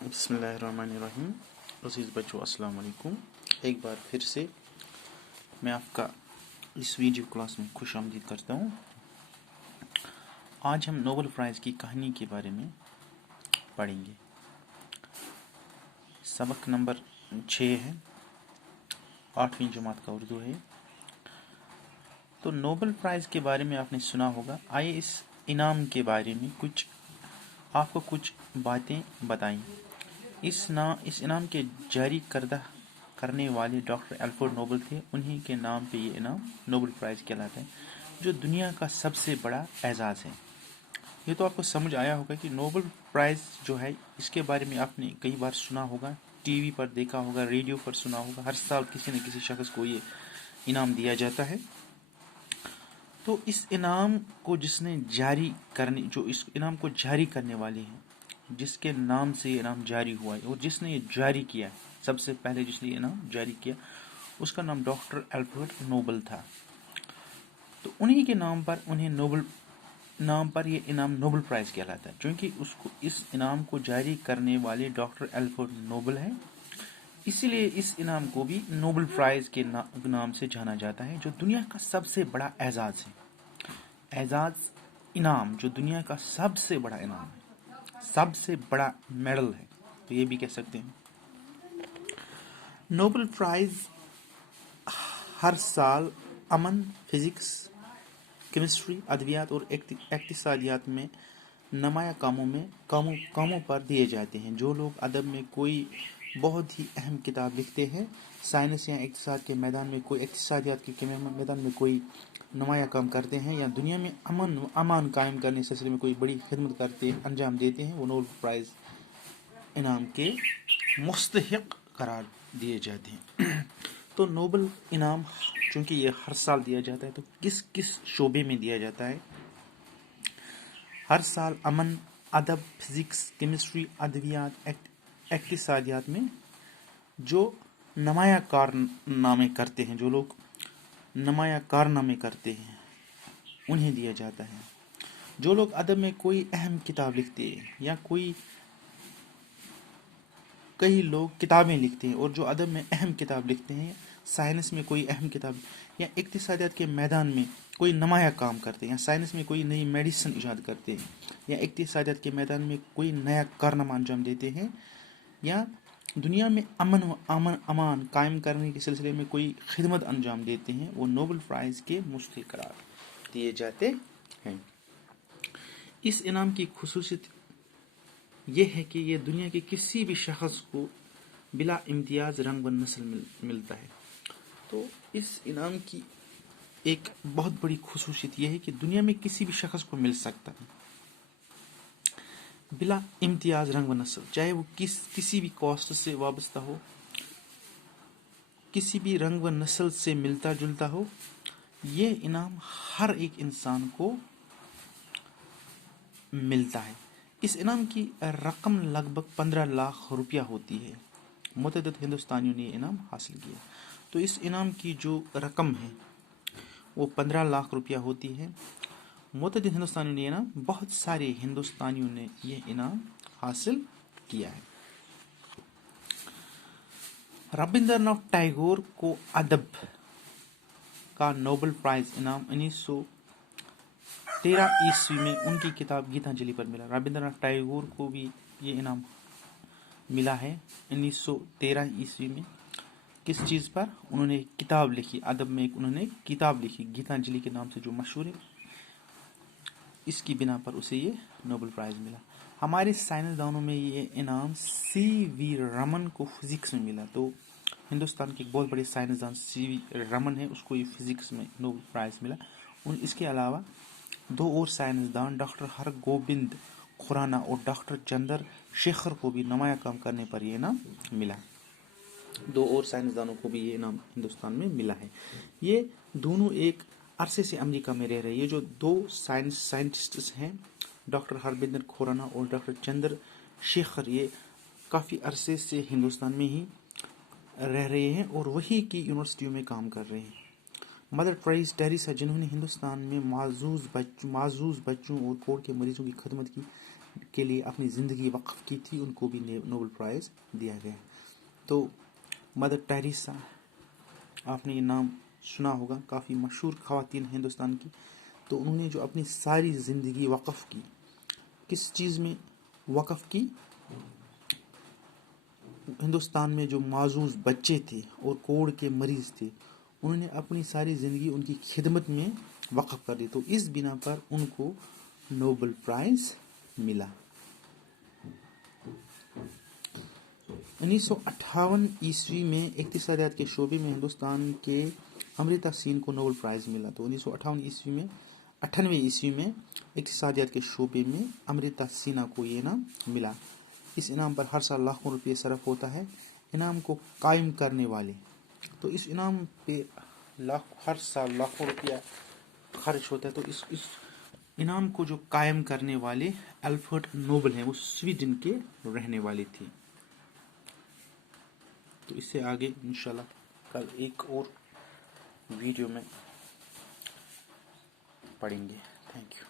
بسم اللہ الرحمن الرحیم. عزیز بچوں السلام علیکم. ایک بار پھر سے میں آپ کا اس ویڈیو کلاس میں خوش آمدید کرتا ہوں. آج ہم نوبل پرائز کی کہانی کے بارے میں پڑھیں گے. سبق نمبر 6 ہے, 8ویں جماعت کا اردو ہے. تو نوبل پرائز کے بارے میں آپ نے سنا ہوگا. آئیے اس انعام کے بارے میں آپ کو کچھ باتیں بتائیں. اس انعام کے جاری کرنے والے ڈاکٹر الفریڈ نوبل تھے. انہی کے نام پہ یہ انعام نوبل پرائز کہلاتا ہے, جو دنیا کا سب سے بڑا اعزاز ہے. یہ تو آپ کو سمجھ آیا ہوگا کہ نوبل پرائز جو ہے اس کے بارے میں آپ نے کئی بار سنا ہوگا, ٹی وی پر دیکھا ہوگا, ریڈیو پر سنا ہوگا. ہر سال کسی نہ کسی شخص کو یہ انعام دیا جاتا ہے. تو اس انعام کو اس انعام کو جاری کرنے والے ہیں, جس کے نام سے یہ انعام جاری ہوا ہے, اور جس نے یہ جاری کیا, سب سے پہلے جس نے یہ انعام جاری کیا, اس کا نام ڈاکٹر الفریڈ نوبل تھا. تو انہی کے نام پر یہ انعام نوبل پرائز کہلاتا ہے, چونکہ اس انعام کو جاری کرنے والے ڈاکٹر الفریڈ نوبل ہیں. اسی لیے اس انعام کو بھی نوبل پرائز کے نام سے جانا جاتا ہے, جو دنیا کا سب سے بڑا اعزاز ہے. انعام جو دنیا کا سب سے بڑا انعام ہے, سب سے بڑا میڈل ہے, تو یہ بھی کہہ سکتے ہیں. نوبل پرائز ہر سال امن, فزکس, کیمسٹری, ادویات اور اقتصادیات میں نمایاں کاموں پر دیے جاتے ہیں. جو لوگ ادب میں کوئی بہت ہی اہم کتاب لکھتے ہیں, سائنس یا اقتصاد کے میدان میں اقتصادیات کے میدان میں کوئی نمایاں کام کرتے ہیں, یا دنیا میں امان قائم کرنے کے سلسلے میں کوئی بڑی خدمت انجام دیتے ہیں, وہ نوبل پرائز انعام کے مستحق قرار دیے جاتے ہیں. تو نوبل انعام چونکہ یہ ہر سال دیا جاتا ہے, تو کس کس شعبے میں دیا جاتا ہے؟ ہر سال امن, ادب, فزکس, کیمسٹری, ادویات, اقتصادیات میں جو نمایاں کارنامے کرتے ہیں, جو لوگ نمایاں کارنامے کرتے ہیں, انہیں دیا جاتا ہے. جو لوگ ادب میں کوئی اہم کتاب لکھتے ہیں, یا کئی لوگ کتابیں لکھتے ہیں, اور جو ادب میں اہم کتاب لکھتے ہیں, سائنس میں کوئی اہم کتاب, یا اقتصادیات کے میدان میں کوئی نمایاں کام کرتے ہیں, یا سائنس میں کوئی نئی میڈیسن ایجاد کرتے ہیں, یا اقتصادیات کے میدان میں کوئی نیا کارنامہ انجام دیتے ہیں, یا دنیا میں امان قائم کرنے کے سلسلے میں کوئی خدمت انجام دیتے ہیں, وہ نوبل پرائز کے مستحق قرار دیے جاتے ہیں. اس انعام کی خصوصیت یہ ہے کہ یہ دنیا کے کسی بھی شخص کو بلا امتیاز رنگ و نسل ملتا ہے. تو اس انعام کی ایک بہت بڑی خصوصیت یہ ہے کہ دنیا میں کسی بھی شخص کو مل سکتا ہے, بلا امتیاز رنگ و نسل, چاہے وہ کسی بھی کاسٹ سے وابستہ ہو, کسی بھی رنگ و نسل سے ملتا جلتا ہو. یہ انعام ہر ایک انسان کو ملتا ہے. اس انعام کی رقم لگ بھگ 15 لاکھ روپیہ ہوتی ہے. متعدد ہندوستانیوں نے یہ انعام حاصل کیا. تو اس انعام کی جو رقم ہے وہ 15 لاکھ روپیہ ہوتی ہے. متعدد ہندوستانیوں نے انعام, بہت سارے ہندوستانیوں نے یہ انعام حاصل کیا ہے. رابندر ناتھ ٹیگور کو ادب کا نوبل پرائز انعام 1913 عیسوی میں ان کی کتاب گیتانجلی پر ملا. رابندر ناتھ ٹیگور کو بھی یہ انعام ملا ہے 1913 عیسوی میں. کس چیز پر؟ انہوں نے کتاب لکھی, ادب میں انہوں نے کتاب لکھی گیتانجلی کے نام سے جو مشہور ہے, اس کی بنا پر اسے یہ نوبل پرائز ملا. ہمارے سائنسدانوں میں یہ انعام سی وی رمن کو فزکس میں ملا. تو ہندوستان کے ایک بہت بڑے سائنسدان سی وی رمن ہے, اس کو یہ فزکس میں نوبل پرائز ملا. اس کے علاوہ 2 اور سائنسدان ڈاکٹر ہر گوبند کھورانا اور ڈاکٹر چندر شیکھر کو بھی نمایاں کام کرنے پر یہ انعام ملا. 2 اور سائنسدانوں کو بھی یہ انعام ہندوستان میں ملا ہے. یہ دونوں ایک عرصے سے امریکہ میں رہ رہے. یہ جو 2 سائنٹسٹس ہیں, ڈاکٹر ہربندر کھورانا اور ڈاکٹر چندر شیکھر, یہ کافی عرصے سے ہندوستان میں ہی رہ رہے ہیں اور وہی کی یونیورسٹیوں میں کام کر رہے ہیں. مدر ٹریسا, جنہوں نے ہندوستان میں معزوز بچوں اور کوڑ کے مریضوں کی خدمت کی, کے لیے اپنی زندگی وقف کی تھی ان کو بھی نوبل پرائز دیا گیا. تو مدر ٹیریسا، آپ نے یہ نام سنا ہوگا، کافی مشہور خواتین ہندوستان کی. تو انہوں نے جو اپنی ساری زندگی وقف کی، کس چیز میں وقف کی؟ ہندوستان میں جو معزول بچے تھے اور کوڑ کے مریض تھے، انہوں نے اپنی ساری زندگی ان کی خدمت میں وقف کر دی. تو اس بنا پر ان کو نوبل پرائز ملا. 1958 عیسوی میں اقتصادیات کے شعبے میں ہندوستان کے امرتا سین کو نوبل پرائز ملا. تو 1958 عیسوی میں اقتصادیات کے شعبے میں امرتا سینا کو یہ انعام ملا. اس انعام پر ہر سال لاکھوں روپے صرف ہوتا ہے. انعام کو قائم کرنے والے، تو اس انعام پہ ہر سال لاکھوں روپیہ خرچ ہوتا ہے. تو اس انعام کو جو قائم کرنے والے الفرڈ نوبل ہیں، وہ سویڈن کے رہنے والے تھے. تو اس سے آگے انشاءاللہ کل ایک اور ویڈیو میں پڑھیں گے. Thank you.